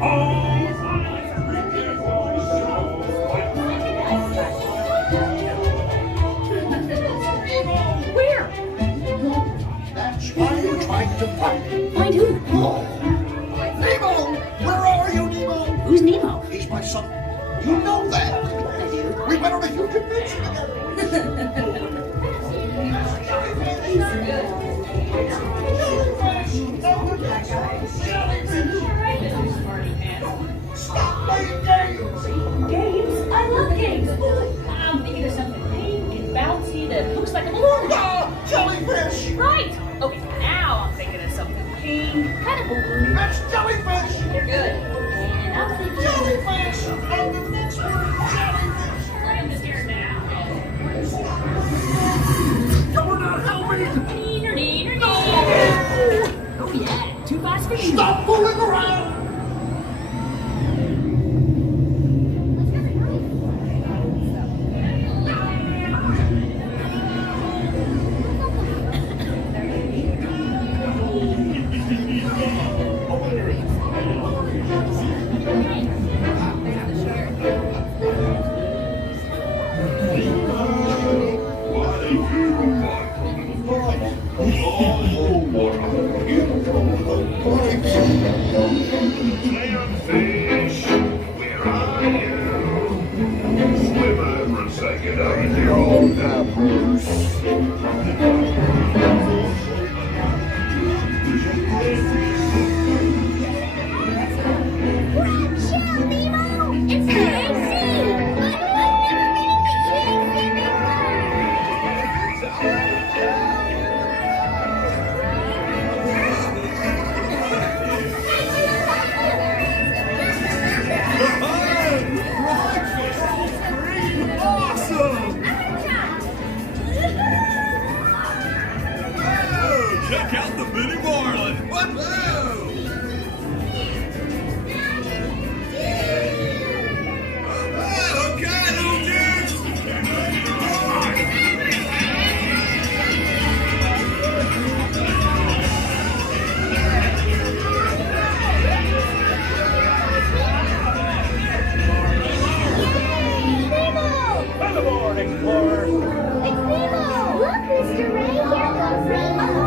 Where? That's why we're trying to find. Find who? Nemo! Where are you, Nemo? Who's Nemo? He's my son. You know that. I do. We went on a huge adventure together. Stop playing games! Games? I love games. I'm thinking of something pink and bouncy that looks like a balloon. Ah, jellyfish! Right. Okay, now I'm thinking of something pink, kind of balloon. That's jellyfish! They're good. And I'm thinking Jellyfish! And the next word, jellyfish! I'm scared now. You're not helping! Neener, neener, neener. Oh yeah, too fast for you. Stop fooling around! Clamfish, where are you? Swim over and say good day to your old Clamshell, Nemo! It's the AC! Check out the mini Marlin! Woohoo! Okay, little dudes! Nemo! On the board, explorer! It's Nemo! Look, Mr. Ray, here comes Nemo!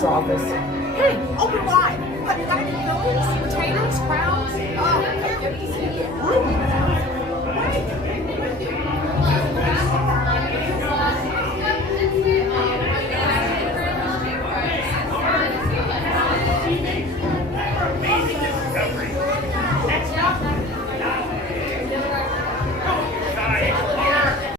Solve this. Hey, open wide. What, you got any fillings, potatoes, crowns? Oh,